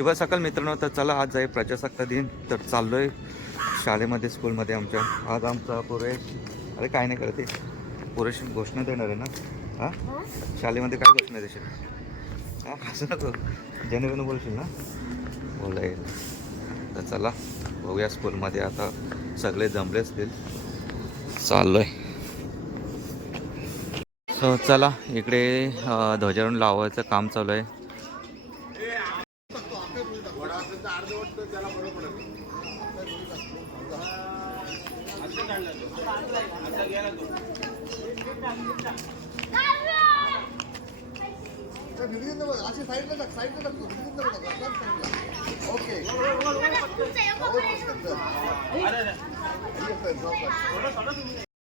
शुभ सकाळ मित्रांनो. तर चला आज आहे प्रजासत्ताक दिन. तर चाललोय शाळेमध्ये स्कूलमध्ये आमच्या. आज आमचा पुरेश अरे काय नाही करते पुरेश घोषणा देणार आहे ना. हां शाळेमध्ये काय घोषणा देशील? हां असं नको जेणेकरून बोलशील ना बोलता येईल. तर चला बघूया स्कूलमध्ये आता सगळे जमले असतील. चाललोय. सो चला इकडे ध्वजारोहण लावायचं काम चालू आहे.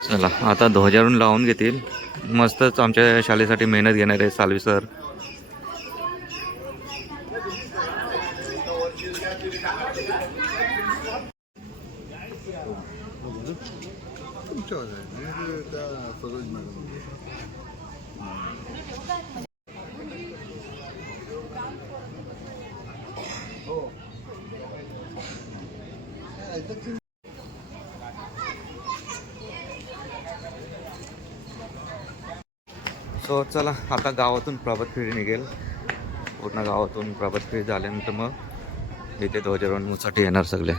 चला आता ध्वजारोहण लावून घेतील. मस्तच आमच्या शाळेसाठी मेहनत घेणार आहे सालवी सर. सो चला आता गावातून प्रभात फेरी निघेल. पूर्ण गावातून प्रभात फेरी झाल्यानंतर मग इथे ध्वजारोहणसाठी येणार सगळे.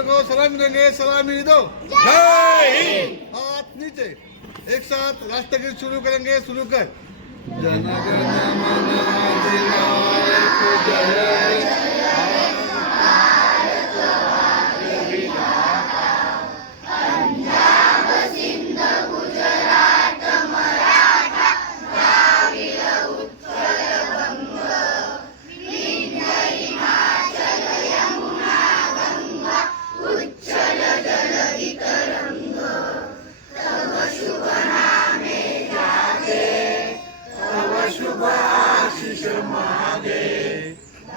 बच्चों को सलामी देंगे, सलामी दो। जय हिंद। हाथ नीचे, एक साथ राष्ट्रगीत शुरू करेंगे, शुरू कर। जन गण मन अधिनायक जय। शुभ आशीष मागे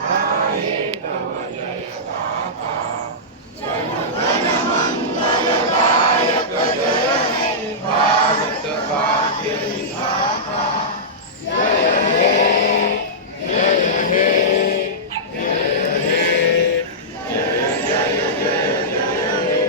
आहे तव जय गाथा। जनगण मंगलदायक जय हे भारत भाग्य विधाता। जय हे जय हे जय हे जय जय जय जय हे।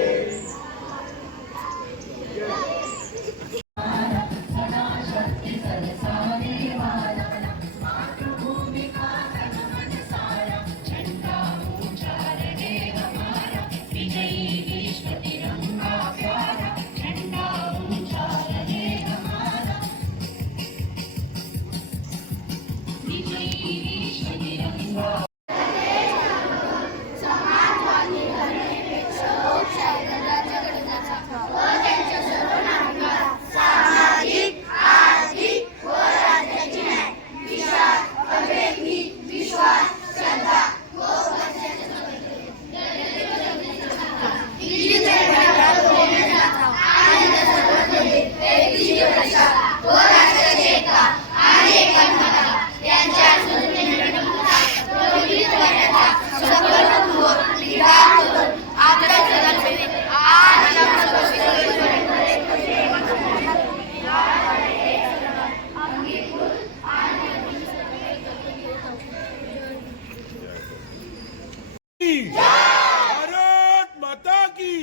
भारत माता की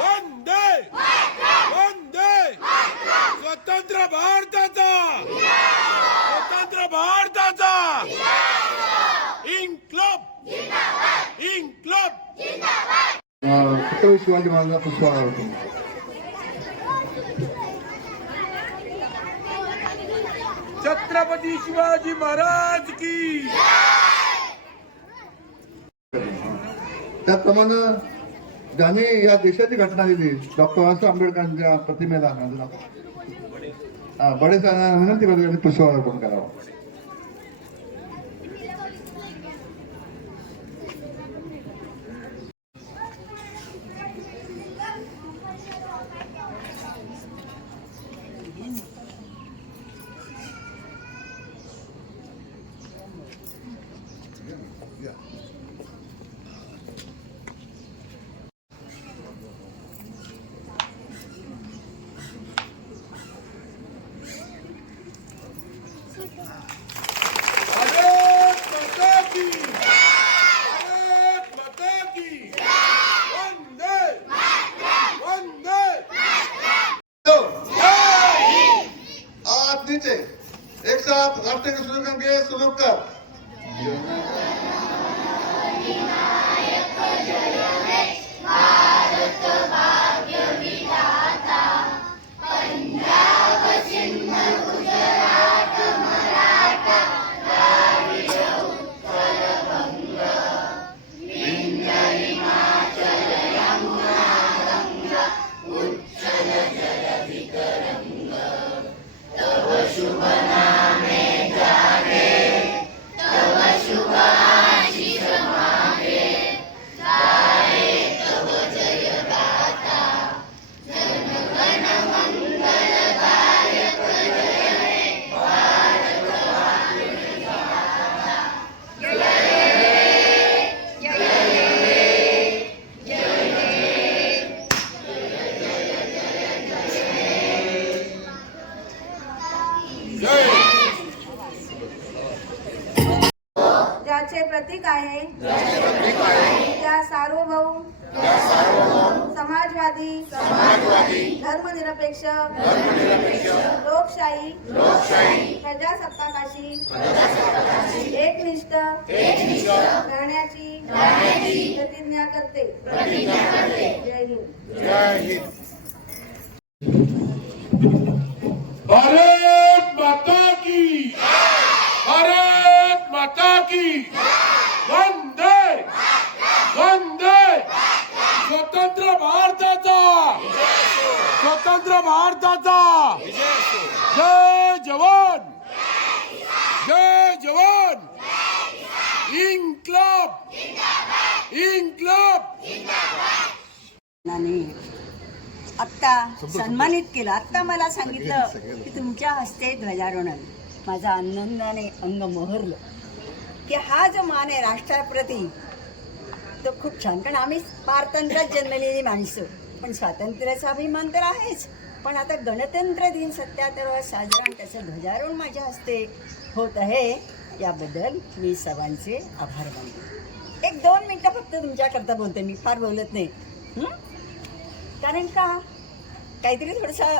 वंदे वंदे। स्वतंत्र भारताचा इन्क्लाब इन्क्लाब। छत्रपती शिवाजी महाराजांचा पुष्पहार होतो। छत्रपती शिवाजी महाराज की। त्याप्रमाणे ज्यांनी या देशाची घटना दिली डॉक्टर बाबासाहेब आंबेडकरांच्या प्रतिमेला बडे साहेबांना विनंती करतो यांनी पुष्पहार अर्पण करावा। भारत माता की भारत माता की वंदे वंदे। जय हिंद। हाथ नीचे, एक साथ राष्ट्रगीत शुरू करेंगे, शुरू कर। शुभ नामे जागे तव शुभ समाजवादी धर्मनिरपेक्ष लोकशाही प्रजासत्ताकाशी एकनिष्ठ राहण्याची प्रतिज्ञा करते. जय हिंद. भारत माता की भारत माता की वंदे वंदे स्वतंत्र भारताचा जय जवान इन्क्लाब आत्ता सन्मानित केलं. आत्ता मला सांगितलं की तुमच्या हस्ते ध्वजारोहण. माझा आनंदाने अंग मोहरलं की हा जो मान आहे राष्ट्राप्रती तो खूप छान. कारण आम्ही पारतंत्र्यात जन्मलेली माणसं, पण स्वातंत्र्याचा अभिमान तर आहेच. पण आता गणतंत्र दिन 77 साजरा आणि त्याचं ध्वजारोहण माझ्या हस्ते होत आहे, याबद्दल मी सर्वांचे आभार मानते. 1-2 मिनटं फक्त तुमच्याकरता बोलते, मी फार बोलत नाही. कारण का काहीतरी थोडंसं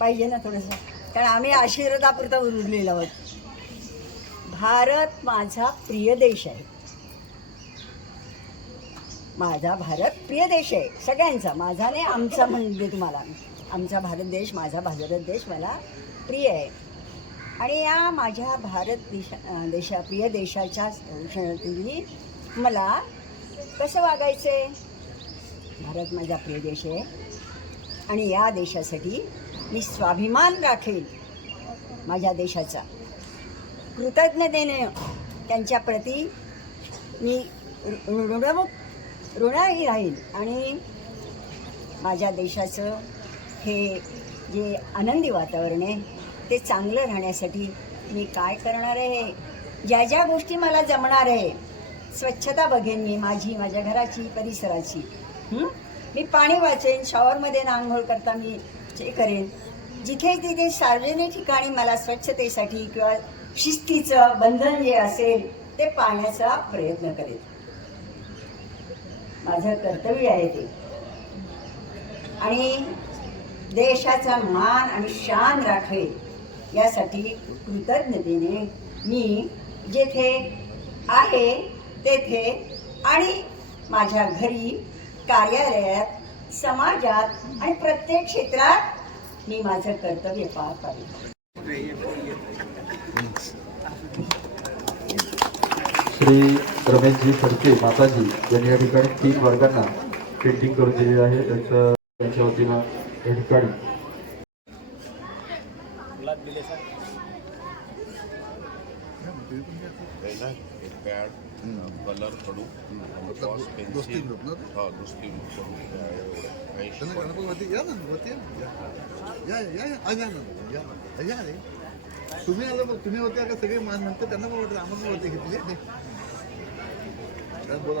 पाहिजे ना, थोडंसं. कारण आम्ही आशीर्वादापुरता उरलेलो आहोत. भारत माझा प्रिय देश आहे. माझा भारत प्रिय देश आहे सगळ्यांचा. माझा नाही, आमचा म्हणते तुम्हाला. आमचा भारत देश, माझा भारत देश मला प्रिय आहे. आणि या माझ्या भारत प्रिय देशाच्या संरक्षणासाठी मला कसं वागायचं आहे. भारत माझा प्रिय देश आहे आणि या देशासाठी मी स्वाभिमान राखेल. माझ्या देशाचा कृतज्ञतेने त्यांच्याप्रती मी ऋणी राहील. आणि माझ्या देशाचं हे जे आनंदी वातावरण आहे ते चांगलं राहण्यासाठी मी काय करणार आहे. ज्या ज्या गोष्टी मला जमणार आहे, स्वच्छता बघेन मी माझ्या घराची, परिसराची. मी पाणी वाचेन, शॉवरमध्ये आंघोळ करता मी हे करेन. जिथे तिथे सार्वजनिक ठिकाणी मला स्वच्छतेसाठी किंवा शिस्तीचं बंधन जे असेल ते पाळण्याचा प्रयत्न करेन. माझं कर्तव्य आहे ते. आणि देशाचा मान आणि शान राखेल यासाठी कृतज्ञतेने मी जेथे आहे तेथे आणि माझ्या घरी, कार्यालयात, समाजात आणि प्रत्येक क्षेत्रात मी माझं कर्तव्य पार पाडेन. श्री रमेशजी फडके माताजी यांनी या ठिकाणी 3 वर्गांना पेंटिंग करून दिलेली आहे. त्यांच्या वतीनं या ठिकाणी पॅड कलर कडू दोस्ती ग्रुप ना. दुसरी गणपती या ना, वरती या रे. तुम्ही आलं मग, तुम्ही होते का सगळे मान नंतर त्यांना पण वाटतं आम्हाला होते घेतले. बोला बोला.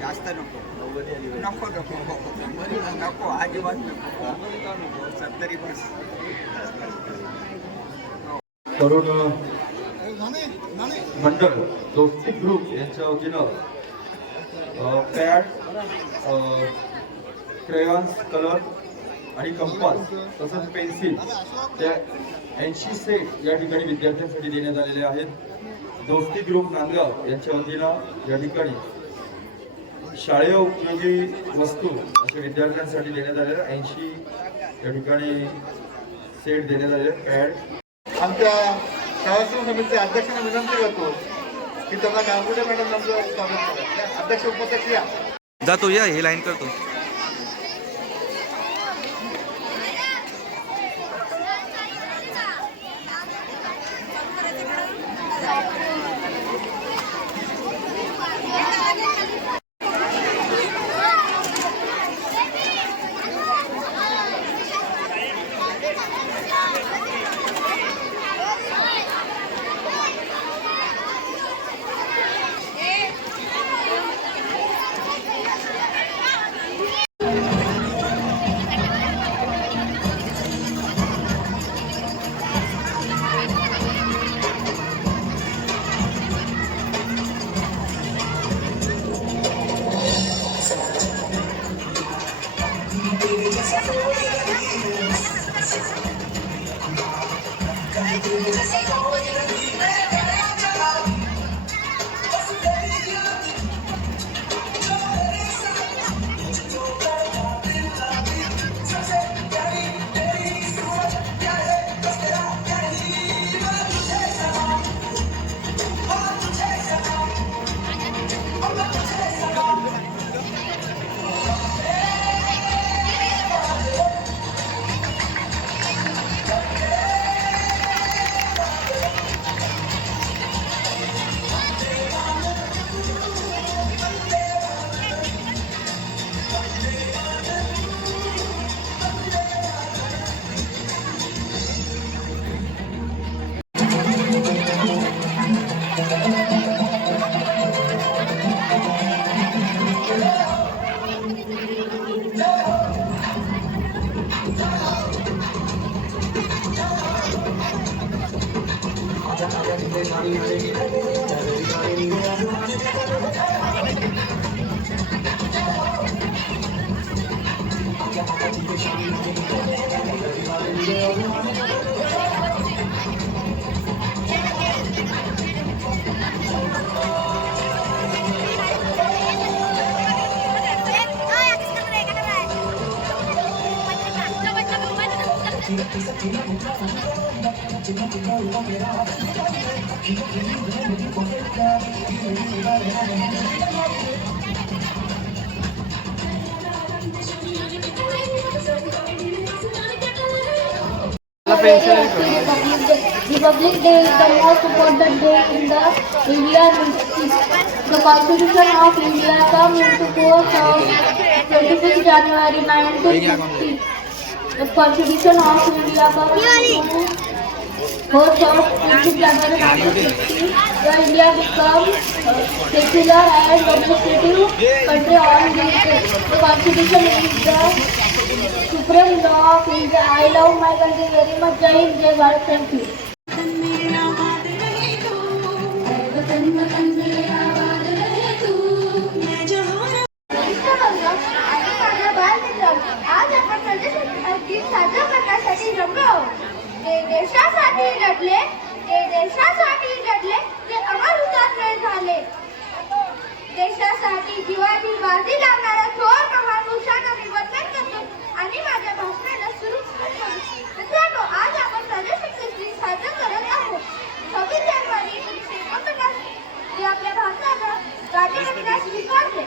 जास्त नको अजिबात नको. 70 बस. तरुण मंडळ दोस्ती ग्रुप यांच्या वतीनं पॅड, क्रेयॉन्स, कलर आणि कंपास तसंच पेन्सिल त्या 80 सेट या ठिकाणी विद्यार्थ्यांसाठी देण्यात आलेले आहेत. दोस्ती ग्रुप नांदगाव यांच्या वतीनं या ठिकाणी शाळेय उपयोगी वस्तू अशा विद्यार्थ्यांसाठी देण्यात आलेल्या 80 या ठिकाणी सेट देण्यात आलेले पॅड. आमच्या शाळा समितीच्या अध्यक्षांना विनंती करतो की त्यांना गांगुडे मॅडम आमचं स्वागत करा. अध्यक्ष उपाध्यक्ष या. जातो या, हे लाईन करतो. Republic Day is the most important day in the Indian history. The Constitution of India came into force on 25th January 1960. The Constitution of India came into force on 25th January 1960. The India became secular and administrative country on this day. The Constitution is the supreme law of India. I love my country very much. Jai Hind, Jai Bharat. Thank you. आज आपण प्रजासत्ताक साजरा करण्यासाठी जमलो आहोत. ते देशासाठी लढले, ते अमर हुतात्मे झाले. देशासाठी जीवाची बाजी लावणाऱ्या थोर महापुरुषांना मी वंदन करतो आणि माझ्या भाषणाला सुरू करतो. मित्रांनो, आज आपण प्रजासत्ताक दिन साजरा करत आहोत. 26 जानेवारी 1949 जे आपल्या भारताला राज्यघटना स्वीकारले.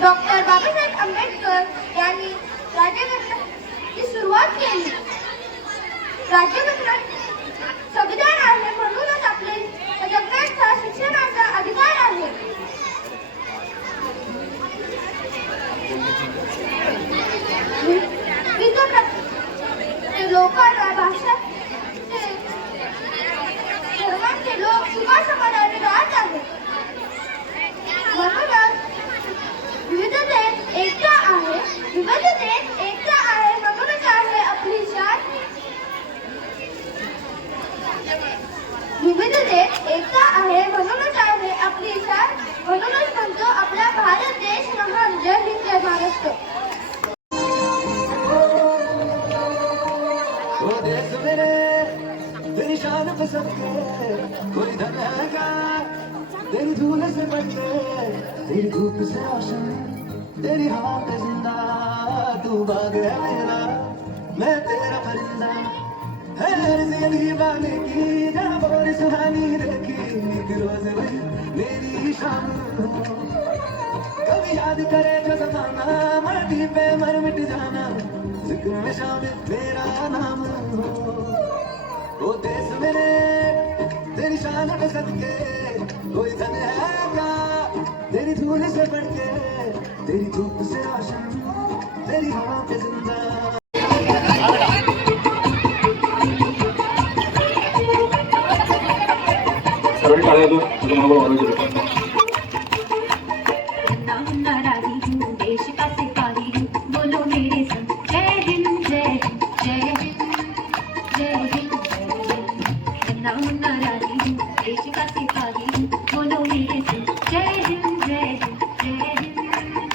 डॉक्टर बाबासाहेब आंबेडकर यांनी राज्यघटनेची सुरुवात केली. राज्यघटना संविधान आहे म्हणूनच आपले जगाचा शिक्षणाचा अधिकार आहे. विविध लोकांना भाषा धर्मांचे लोक सुखासमाधानी राहत आहेत. म्हणूनच विविधतेत एकता आहे म्हणूनच आहे आपली शान. विविधतेत एकता आहे म्हणूनच आहे आपली शान. म्हणूनच म्हणतो आपला भारत देश महान. जय हिंद, जय महाराष्ट्र. तेरी शान पे सबके कोई धन है क्या? तेरी धूल से बढ़के, तेरी धूप से रोशन, तेरी हवा पे जिंदा. तू बाग है मेरा, मैं तेरा परिंदा. है जिंदगी बाने की जहाँ बोर सुहानी देखी. एक रोज वही मेरी शाम हो. कभी याद करे जो जमाना, माटी पे मर मिट जाना. जिक्र में शामिल मेरा नाम हो. ओ देश मेरे, तेरी शान पे सदके कोई धन है क्या? तेरी धूल से बढ़के, तेरी धूप से रोशन, तेरी हवा पे जिंदा. देश का सिपाही हूँ, बोलो मेरे संग जय हिंद, जय हिंद, जय हिंद, जय हिंद, जय हिंद. मुन्ना राजी हूँ, देश का सिपाही हूँ, बोलो मेरे संग जय हिंद, जय हिंद, जय हिंद.